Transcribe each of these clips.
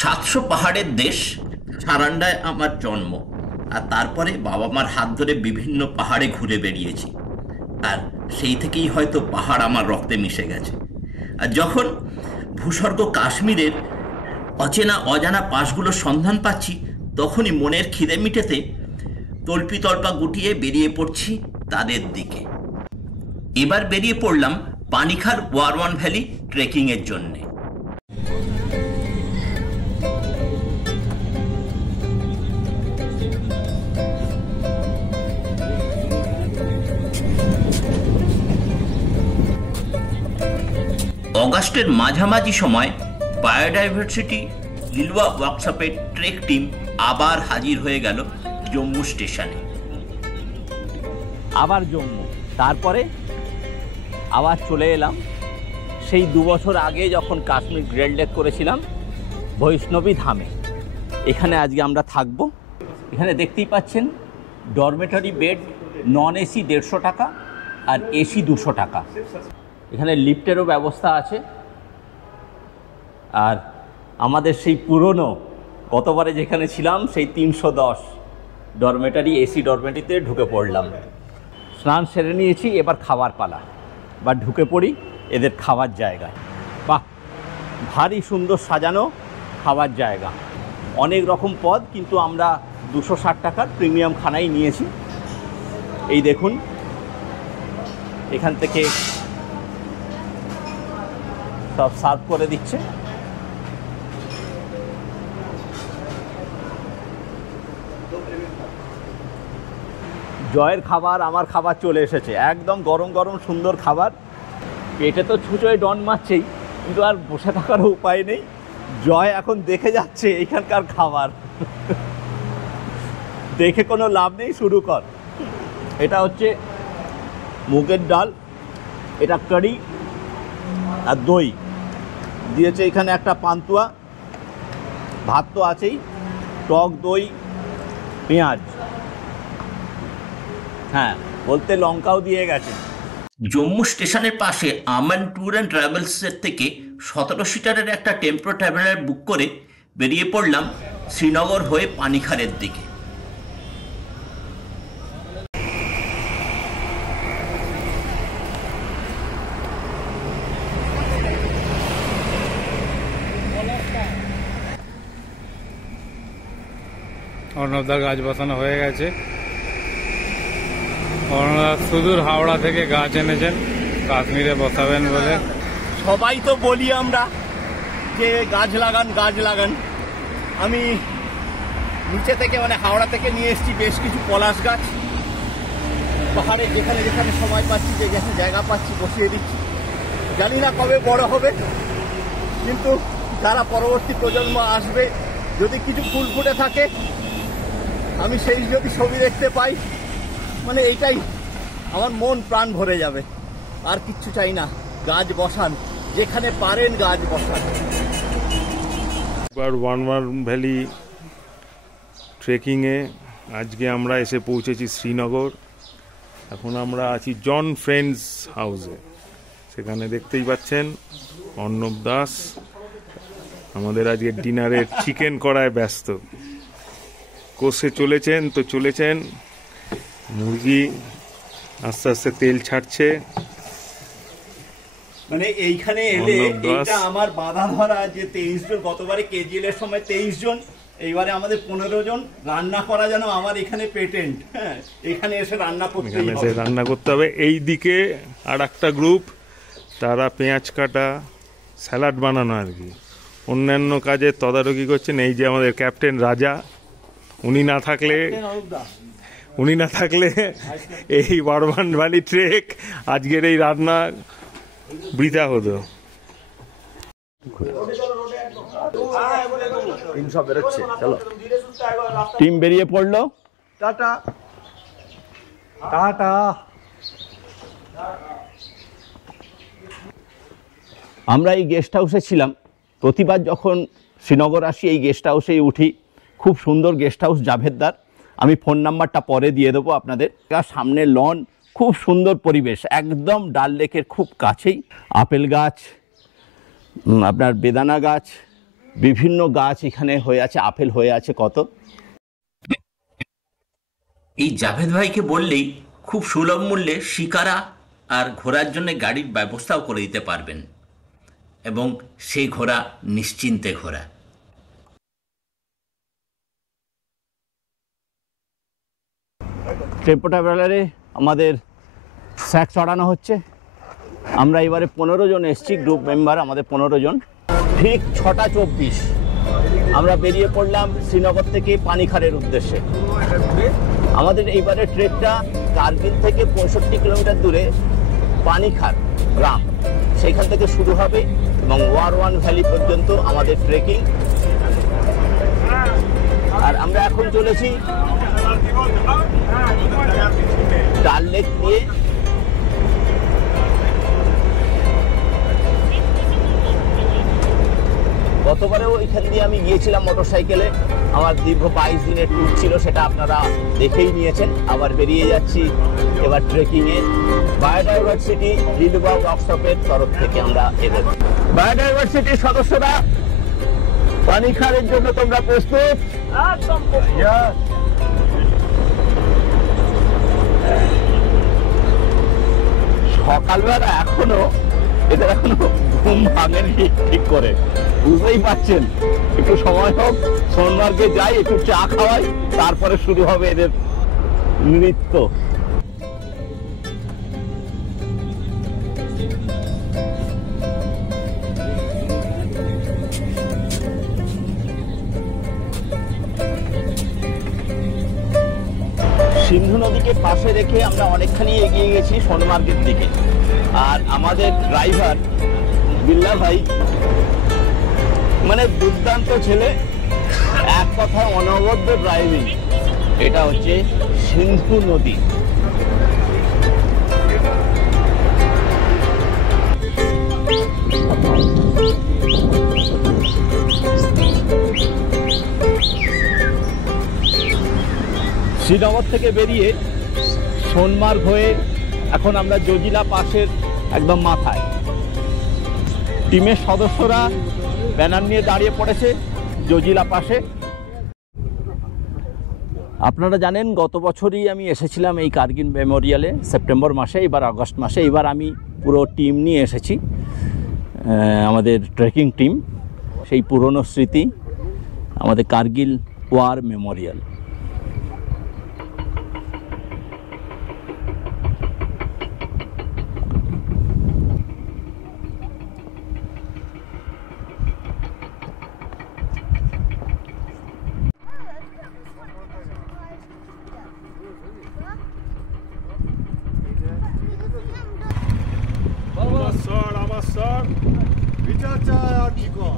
700 পাহাড়ের দেশ সারান্ডায় আমার জন্ম। আর তারপরে বাবা মার হাত ধরে বিভিন্ন পাহাড়ে ঘুরে বেরিয়েছি। আর সেই থেকেই হয়তো পাহাড় আমার রক্তে মিশে গেছে। আর যখন ভূস্বর্গ কাশ্মীরের অচেনা অজানা পাশগুলোর সন্ধান পাচ্ছি, তখনই মনের খিদে মিটেতে তল্পি তল্পা গুটিয়ে বেরিয়ে পড়ছি তাদের দিকে। এবার বেরিয়ে পড়লাম পানিখার ওয়ারওয়ান ভ্যালি ট্রেকিংয়ের জন্যে। অগাস্টের মাঝামাঝি সময় বায়োডাইভার্সিটি লিলওয়া ওয়ার্কশপের ট্রেক টিম আবার হাজির হয়ে গেল জম্মু স্টেশনে। আবার জম্মু, তারপরে আবার চলে এলাম সেই 2 বছর আগে যখন কাশ্মীর গ্রেড লেক করেছিলাম বৈষ্ণবী ধামে। এখানে আজকে আমরা থাকবো। এখানে দেখতেই পাচ্ছেন ডরমেটরি বেড, নন এসি 150 টাকা আর এসি 200 টাকা। এখানে লিফটেরও ব্যবস্থা আছে। আর আমাদের সেই পুরনো গতবারে যেখানে ছিলাম সেই 310 ডরমেটারি, এসি ডরমেটারিতে ঢুকে পড়লাম। স্নান সেরে নিয়েছি, এবার খাবার পালা। বা ঢুকে পড়ি এদের খাবার জায়গায়। বাহ, ভারী সুন্দর সাজানো খাবার জায়গা, অনেক রকম পদ, কিন্তু আমরা 260 টাকার প্রিমিয়াম খানাই নিয়েছি। এই দেখুন, এখান থেকে সব সার্ভ করে দিচ্ছে। জয়ের খাবার, আমার খাবার চলে এসেছে, একদম গরম গরম সুন্দর খাবার। পেটে তো ছুঁচোয় ডন মারছেই, কিন্তু আর বসে থাকার উপায় নেই। জয় এখন দেখে যাচ্ছে এইখানকার খাবার, দেখে কোনো লাভ নেই, শুরু কর। এটা হচ্ছে মুগের ডাল, এটা কারি আর দই দিয়েছে। এখানে একটা পান্তুয়া, ভাত তো আছেই, টক দই, পেঁয়াজ, হ্যাঁ বলতে লঙ্কাও দিয়ে গেছে। জম্মু স্টেশনের পাশে আমান ট্যুর অ্যান্ড ট্রাভেলসের থেকে 17 সিটারের একটা টেম্পো ট্রাভেলার বুক করে বেরিয়ে পড়লাম শ্রীনগর হয়ে পানিখারের দিকে। অর্ণবদা গাছ বসানো হয়ে গেছে। অর্ণবদা সুদূর হাওড়া থেকে গাছ এনেছেন কাশ্মীরে বসাবেন বলে। সবাই তো বলি আমরা যে গাছ লাগান, গাছ লাগান। আমি নিচে থেকে, মানে হাওড়া থেকে নিয়ে এসেছি বেশ কিছু পলাশ গাছ। পাহাড়ে যেখানে যেখানে সময় পাচ্ছি, যে যেখানে জায়গা পাচ্ছি বসিয়ে দিচ্ছি। জানি না কবে বড় হবে, কিন্তু যারা পরবর্তী প্রজন্ম আসবে, যদি কিছু ফুল ফুটে থাকে, আমি সেই যদি ছবি দেখতে পাই, মানে এইটাই আমার মন প্রাণ ভরে যাবে। আর কিচ্ছু চাই না, গাছ বসান, যেখানে পারেন গাছ বসান। ওয়ারওয়ান ভ্যালি ট্রেকিংয়ে আজকে আমরা এসে পৌঁছেছি শ্রীনগর। এখন আমরা আছি জন ফ্রেন্ডস হাউসে। সেখানে দেখতেই পাচ্ছেন অর্ণব দাস আমাদের আজকে ডিনারের চিকেন করায় ব্যস্ত। কষে চলেছেন তো চলেছেন, মুরগি আস্তে আস্তে তেল ছাড়ছে। মানে এইখানে এলে এটা আমার বাধা ধরা যে 23 জন, গতবারে কেজিএল এর সময় 23 জন, এইবারে আমাদের 15 জন। রান্না করা যেন আমার এখানে পেটেন্ট। হ্যাঁ, এখানে এসে রান্না করতে হবে। এই দিকে আর একটা গ্রুপ, তারা পেঁয়াজ কাটা, স্যালাড বানানো আর কি অন্যান্য কাজে তদারকি করছেন। এই যে আমাদের ক্যাপ্টেন রাজা, উনি না থাকলে এই ওয়ারওয়ান ভ্যালি ট্রেক, আজকের এই রান্না বৃথা হতো। টিম বেরিয়ে পড়লো। Tata tata. আমরা এই গেস্ট হাউসে ছিলাম। প্রতিবার যখন শ্রীনগর আসি এই গেস্ট হাউসেই উঠি। খুব সুন্দর গেস্ট হাউস, জাভেদদার। আমি ফোন নাম্বারটা পরে দিয়ে দেবো আপনাদের। সামনে লন, খুব সুন্দর পরিবেশ, একদম ডাল লেকের খুব কাছেই। আপেল গাছ, আপনার বেদানা গাছ, বিভিন্ন গাছ এখানে হয়ে আছে, আপেল হয়ে আছে কত। এই জাভেদ ভাইকে বললেই খুব সুলভ মূল্যে শিকারা আর ঘোরার জন্য গাড়ির ব্যবস্থাও করে দিতে পারবেন, এবং সেই ঘোরা নিশ্চিন্তে ঘোরা। টেম্পো ট্রাভেলারে আমাদের স্যাক চড়ানো হচ্ছে। আমরা এবারে 15 জন এসছি, গ্রুপ মেম্বার আমাদের 15 জন। ঠিক 6:24 আমরা বেরিয়ে পড়লাম শ্রীনগর থেকে পানিখারের উদ্দেশ্যে। আমাদের এইবারে ট্রেকটা কার্গিল থেকে 65 কিলোমিটার দূরে পানিখার গ্রাম, সেইখান থেকে শুরু হবে এবং ওয়ারওয়ান ভ্যালি পর্যন্ত আমাদের ট্রেকিং। আর আমরা এখন চলেছি ডাল লেক দিয়ে। গতবারেও এখান দিয়ে আমি গিয়েছিলাম মোটরসাইকেলে, আমার দীর্ঘ 22 দিনের ট্যুর ছিল, সেটা আপনারা দেখেই নিয়েছেন। আবার বেরিয়ে যাচ্ছি এবার ট্রেকিংয়ে। বায়োডাইভার্সিটি লিলুবা ওয়ার্কশপের তরফ থেকে আমরা এদের। বায়োডাইভার্সিটির সদস্যরা, পানিখারের জন্য তোমরা প্রস্তুত? সকালবেলা এখনো এদের ঘুম ভাঙেনি ঠিক করে, বুঝতেই পারছেন। একটু সময় হোক, সোনমার্গে যাই, একটু চা খাওয়াই, তারপরে শুরু হবে এদের নৃত্য। সিন্ধু নদীকে পাশে রেখে আমরা অনেকখানি এগিয়ে গেছি সোনমার্গের দিকে। আর আমাদের ড্রাইভার বিল্লা ভাই মানে দুর্দান্ত ছেলে, এক কথায় অনবদ্য ড্রাইভিং। এটা হচ্ছে সিন্ধু নদী। শ্রীনগর থেকে বেরিয়ে সোনমার্গ হয়ে এখন আমরা জজিলা পাসের একদম মাথায়। টিমের সদস্যরা ব্যানার নিয়ে দাঁড়িয়ে পড়েছে জজিলা পাসে। আপনারা জানেন গত বছরই আমি এসেছিলাম এই কার্গিল মেমোরিয়ালে সেপ্টেম্বর মাসে, এবার আগস্ট মাসে। এবার আমি পুরো টিম নিয়ে এসেছি, আমাদের ট্রেকিং টিম। সেই পুরনো স্মৃতি, আমাদের কার্গিল ওয়ার মেমোরিয়াল।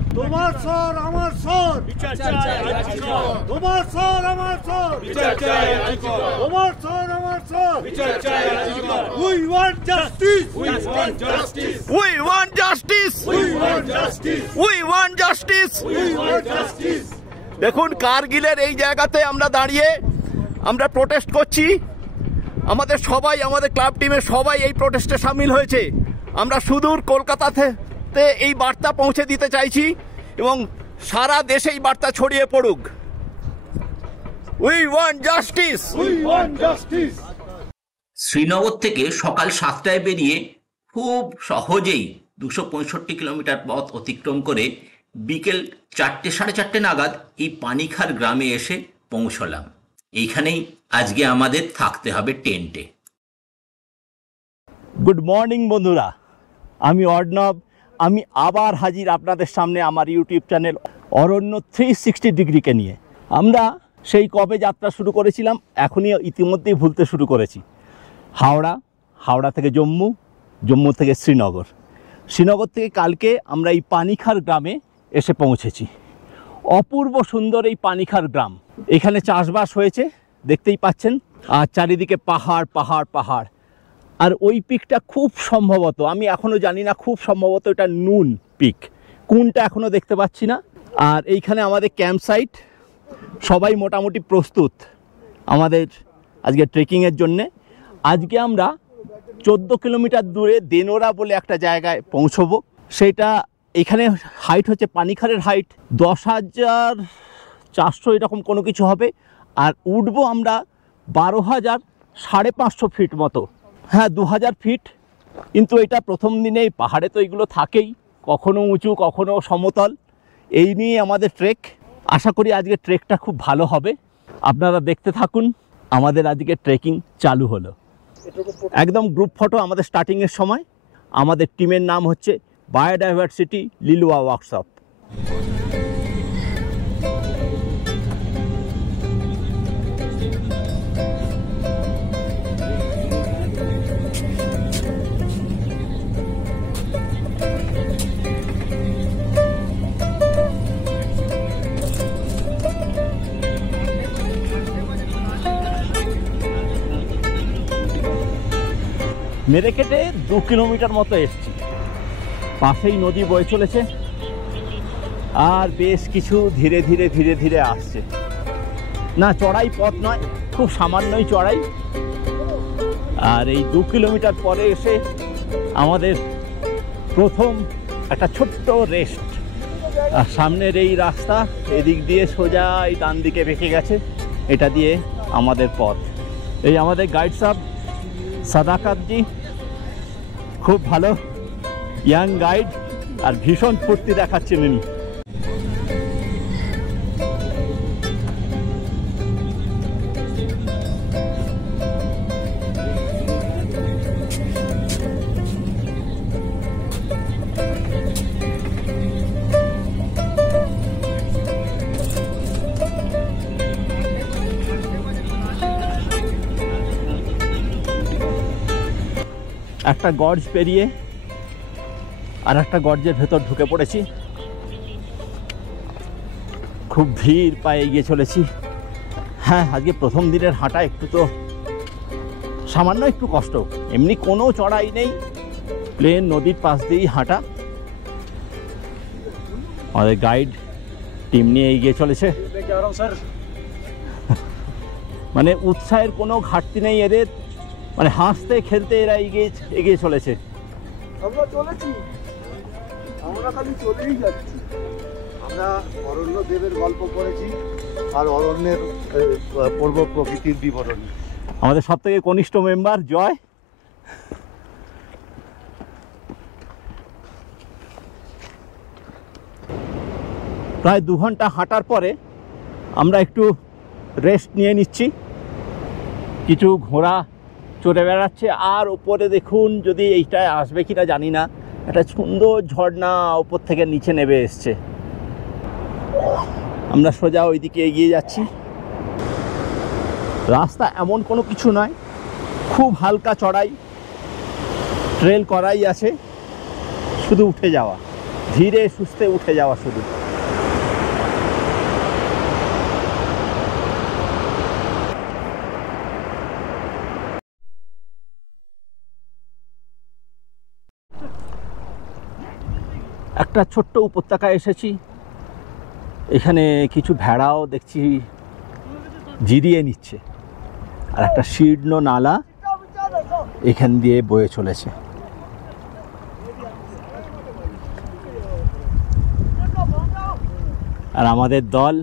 তোমার স্বর আমার স্বর, তোমার স্বর আমার স্বর, তোমার স্বর আমার স্বর। We want justice, we want justice, We want justice, we want justice, we want justice, we want justice. দেখুন কার্গিলের এই জায়গাতে আমরা দাঁড়িয়ে আমরা প্রোটেস্ট করছি। আমাদের সবাই, আমাদের ক্লাব টিমের সবাই এই প্রোটেস্টে সামিল হয়েছে। আমরা সুদূর কলকাতাতে এই বার্তা পৌঁছে দিতে চাইছি এবং সারা দেশে এই বার্তা ছড়িয়ে পড়ুক। We want justice, We want justice. Srinagar থেকে সকাল 7টায় বেরিয়ে খুব সহজেই 265 কিলোমিটার পথ অতিক্রম করে বিকেল 4টে সাড়ে 4টে নাগাদ এই পানিখার গ্রামে এসে পৌঁছলাম। এইখানেই আজকে আমাদের থাকতে হবে টেন্টে। গুড মর্নিং বন্ধুরা, আমি অর্ণব। আমি আবার হাজির আপনাদের সামনে আমার ইউটিউব চ্যানেল অরণ্য 360 ডিগ্রিকে নিয়ে। আমরা সেই কবে যাত্রা শুরু করেছিলাম, এখনই ইতিমধ্যেই ভুলতে শুরু করেছি। হাওড়া থেকে জম্মু, জম্মু থেকে শ্রীনগর, শ্রীনগর থেকে কালকে আমরা এই পানিখার গ্রামে এসে পৌঁছেছি। অপূর্ব সুন্দর এই পানিখার গ্রাম। এখানে চাষবাস হয়েছে দেখতেই পাচ্ছেন, আর চারিদিকে পাহাড় পাহাড় পাহাড়। আর ওই পিকটা খুব সম্ভবত, আমি এখনও জানি না, খুব সম্ভবত এটা নুন পিক, কোনটা এখনও দেখতে পাচ্ছি না। আর এইখানে আমাদের ক্যাম্প সাইট, সবাই মোটামুটি প্রস্তুত আমাদের আজকে ট্রেকিংয়ের জন্যে। আজকে আমরা 14 কিলোমিটার দূরে দেনোরা বলে একটা জায়গায় পৌঁছবো। সেটা এখানে হাইট হচ্ছে পানিখারের হাইট 10,400 এরকম কোনো কিছু হবে, আর উঠবো আমরা 12,500 ফিট মতো। হ্যাঁ, 2,000 ফিট। কিন্তু এটা প্রথম দিনেই, পাহাড়ে তো এগুলো থাকেই, কখনো উঁচু কখনো সমতল, এই নিয়ে আমাদের ট্রেক। আশা করি আজকে ট্রেকটা খুব ভালো হবে, আপনারা দেখতে থাকুন। আমাদের আজকে ট্রেকিং চালু হলো, একদম গ্রুপ ফটো আমাদের স্টার্টিংয়ের সময়। আমাদের টিমের নাম হচ্ছে বায়োডাইভার্সিটি লিলুয়া ওয়ার্কশপ। মেরে কেটে 2 কিলোমিটার মতো এসছি, পাশেই নদী বয়ে চলেছে, আর বেশ কিছু ধীরে ধীরে ধীরে ধীরে আসছে। না, চড়াই পথ নয়, খুব সামান্যই চড়াই। আর এই 2 কিলোমিটার পরে এসে আমাদের প্রথম একটা ছোট্ট রেস্ট। আর সামনের এই রাস্তা, এদিক দিয়ে সোজা এই ডান দিকে বেঁকে গেছে, এটা দিয়ে আমাদের পথ। এই আমাদের গাইড সাহেব সাদাকাতজি, খুব ভালো ইয়াং গাইড, আর ভীষণ ফুর্তি দেখাচ্ছেন উনি। একটা গর্জ পেরিয়ে আর একটা গর্জের ভেতর ঢুকে পড়েছি, খুব ভিড় পায়ে এগিয়ে চলেছি। হ্যাঁ, আজকে প্রথম দিনের হাঁটা একটু তো সামান্য একটু কষ্ট, এমনি কোনো চড়াই নেই, প্লেন নদীর পাশ দিয়েই হাঁটা। আমাদের গাইড টিম নিয়ে এগিয়ে চলেছে, মানে উৎসাহের কোনো ঘাটতি নেই এদের, মানে হাসতে খেলতে এরা এগিয়ে চলেছে। আমরা চলেছি, আমরা খালি চলেই যাচ্ছি। আমরা অরণ্য দেবের গল্প করেছি আর অরণ্যের পূর্ব প্রকৃতির বিবরণ। আমাদের সব থেকে কনিষ্ঠ মেম্বার জয়। প্রায় 2 ঘন্টা হাঁটার পরে আমরা একটু রেস্ট নিয়ে নিচ্ছি। কিছু ঘোড়া চড়ে বেড়াচ্ছে, আর ওপরে দেখুন, যদি এইটায় আসবে কিনা জানি না, একটা সুন্দর ঝর্ণা ওপর থেকে নিচে নেমে এসছে। আমরা সোজা ওইদিকে এগিয়ে যাচ্ছি। রাস্তা এমন কোনো কিছু নয়, খুব হালকা চড়াই, ট্রেল করাই আছে, শুধু উঠে যাওয়া, ধীরে সুস্থে উঠে যাওয়া শুধু। একটা ছোট্ট উপত্যকায় এসেছি, এখানে কিছু ভেড়াও দেখছি জিরিয়ে নিচ্ছে, আর একটা শীর্ণ নালা এখান দিয়ে বয়ে চলেছে। আর আমাদের দল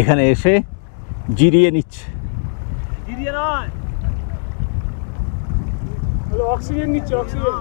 এখানে এসে জিরিয়ে নিচ্ছে। অক্সিজেন নিচ্ছে, অক্সিজেন।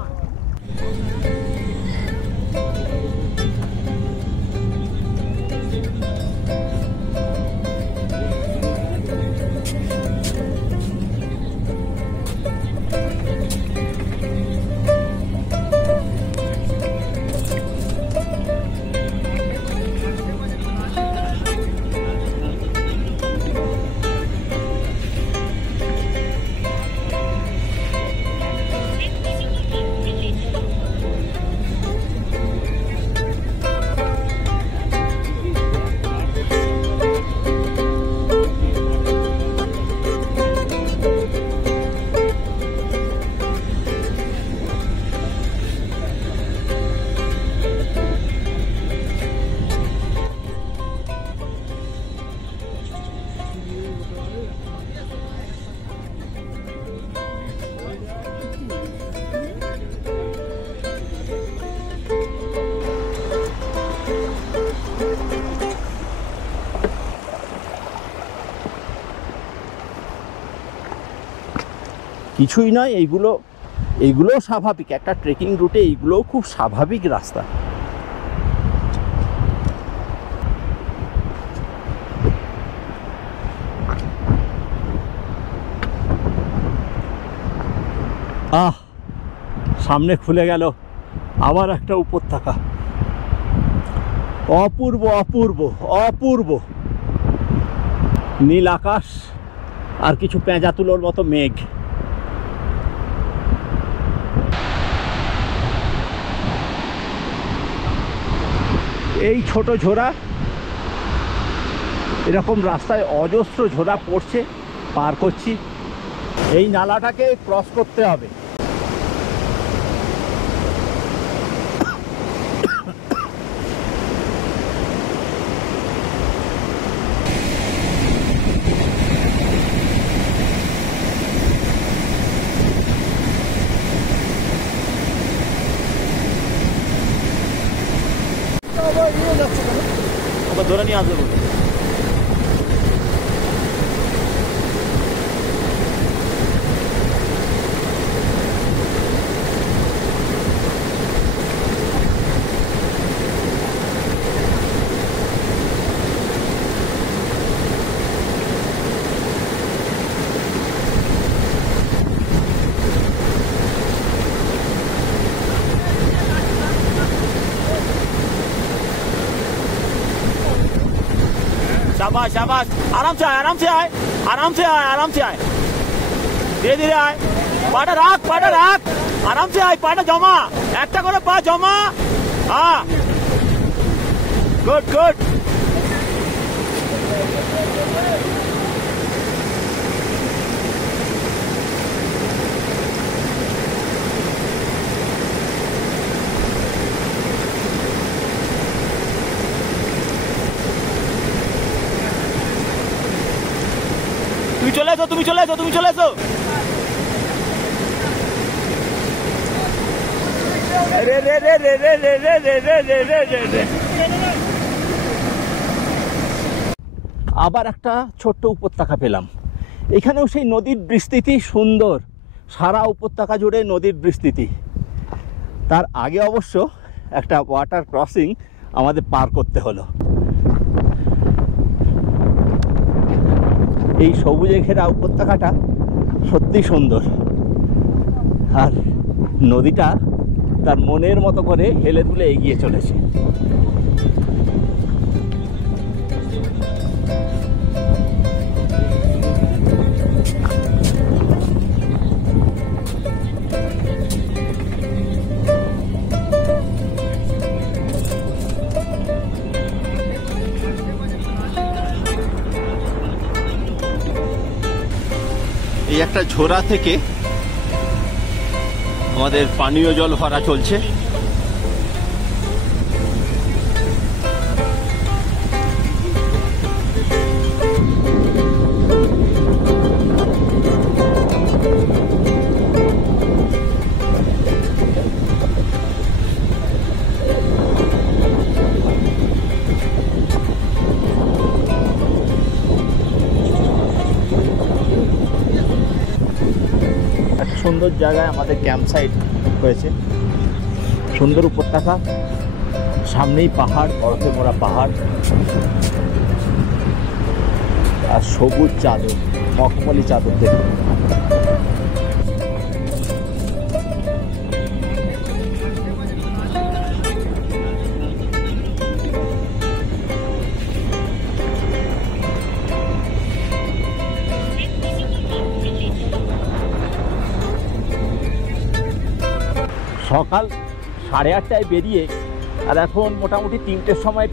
কিছুই নয়, এইগুলোও স্বাভাবিক, একটা ট্রেকিং রুটে এইগুলোও খুব স্বাভাবিক রাস্তা। সামনে খুলে গেল আবার একটা উপত্যকা। অপূর্ব অপূর্ব অপূর্ব নীল আকাশ আর কিছু পেঁজা তুলোর মতো মেঘ। এই ছোট ঝোড়া, এরকম রাস্তায় অজস্র ঝোড়া পড়ছে, পার করছি। এই নালাটাকে ক্রস করতে হবে। ওকে ধরে নিয়ে আসবে। शाबाश शाबाश, आराम से आए, आराम से आए, आराम से आए, आराम से आए, धीरे धीरे आए। पाटा राख, आराम से आए, पाटा जमा, একটা করে পা জমা। हाँ गुड गुड। তুমি চলে এসো। আবার একটা ছোট্ট উপত্যকা পেলাম। এখানেও সেই নদীর বিস্তৃতি সুন্দর, সারা উপত্যকা জুড়ে নদীর বিস্তৃতি। তার আগে অবশ্য একটা ওয়াটার ক্রসিং আমাদের পার করতে হলো। এই সবুজে ঘেরা উপত্যকাটা সত্যি সুন্দর, আর নদীটা তার মনের মতো করে হেলে দুলে এগিয়ে চলেছে। এই একটা ঝোড়া থেকে আমাদের পানীয় জল ভরা চলছে। সুন্দর জায়গায় আমাদের ক্যাম্প সাইট হয়েছে, সুন্দর উপত্যকা, সামনেই পাহাড়, বরফে মোড়া পাহাড় আর সবুজ চাদর, মখমলি চাদর দেখুন। সকাল 8:30টায় বেরিয়ে আর এখন মোটামুটি 3টের সময়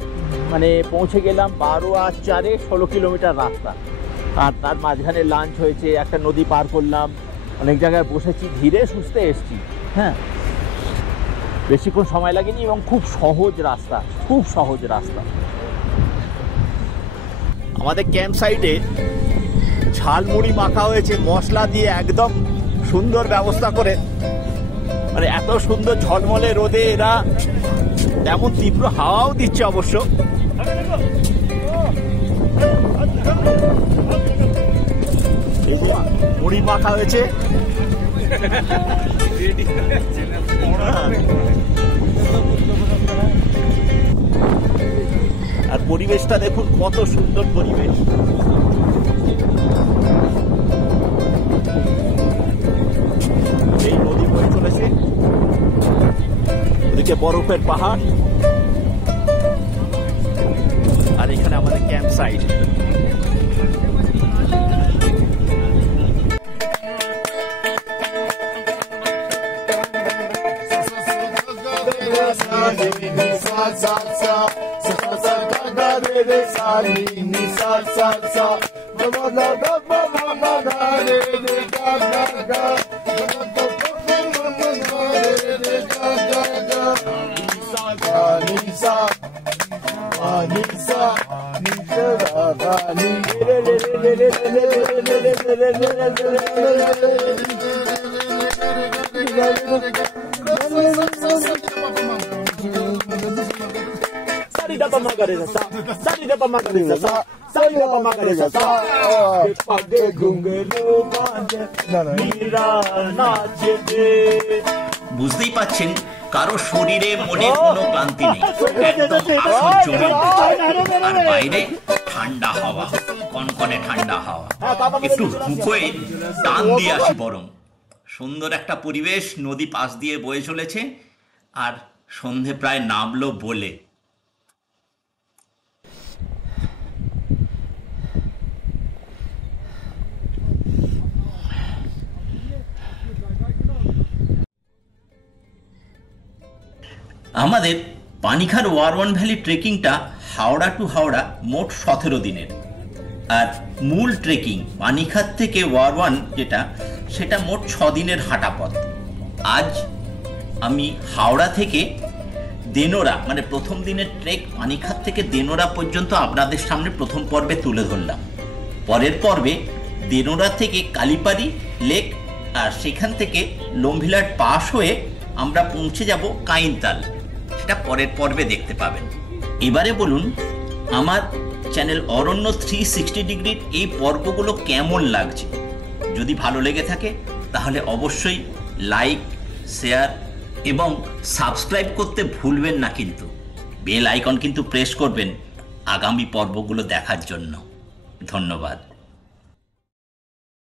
পৌঁছে গেলাম। 12 আর 4 16 কিলোমিটার রাস্তা, আর তার মাঝখানে লাঞ্চ হয়েছে, একটা নদী পার করলাম, অনেক জায়গায় বসেছি, ধীরে সুস্থে এসছি। হ্যাঁ, বেশিক্ষণ সময় লাগেনি এবং খুব সহজ রাস্তা, খুব সহজ রাস্তা। আমাদের ক্যাম্প সাইটে ঝালমুড়ি মাখা হয়েছে মশলা দিয়ে, একদম সুন্দর ব্যবস্থা করে। এত সুন্দর ঝলমলে রোদে এরা তেমন তীব্র হাওয়াও দিচ্ছে অবশ্য। মুড়ি মাখা হয়েছে, আর পরিবেশটা দেখুন কত সুন্দর পরিবেশ। এই নদী বয়ে চলেছে, ওদিকে বরফের পাহাড়, আর এখানে আমাদের ক্যাম্প সাইট। বুঝতেই পাচ্ছেন কারো শরীরে মনে কোনো ক্লান্তি নেই, একদম আসল জমিন। আর বাইরে ঠান্ডা হাওয়া, কনকনে ঠান্ডা হাওয়া, একটু হুকোয়ে টান দিয়ে আসি বরং। সুন্দর একটা পরিবেশ, নদী পাশ দিয়ে বয়ে চলেছে, আর সন্ধে প্রায় নামলো বলে। আমাদের পানিখার ওয়ারওয়ান ভ্যালি ট্রেকিংটা হাওড়া টু হাওড়া মোট 17 দিনের, আর মূল ট্রেকিং পানিখাত থেকে ওয়ারওয়ান যেটা, সেটা মোট 6 দিনের হাঁটা পথ। আজ আমি হাওড়া থেকে দেনোরা, মানে প্রথম দিনের ট্রেক পানিখাত থেকে দেনোরা পর্যন্ত আপনাদের সামনে প্রথম পর্বে তুলে ধরলাম। পরের পর্বে দেনোরা থেকে কালিপারি লেক, আর সেখান থেকে লম্ভিলাট পাস হয়ে আমরা পৌঁছে যাব কাইনতাল, সেটা পরের পর্বে দেখতে পাবেন। এবারে বলুন আমার চ্যানেল অরণ্য 360 ডিগ্রির এই পর্বগুলো কেমন লাগছে। যদি ভালো লেগে থাকে তাহলে অবশ্যই লাইক, শেয়ার এবং সাবস্ক্রাইব করতে ভুলবেন না, কিন্তু বেল আইকন কিন্তু প্রেস করবেন আগামী পর্বগুলো দেখার জন্য। ধন্যবাদ।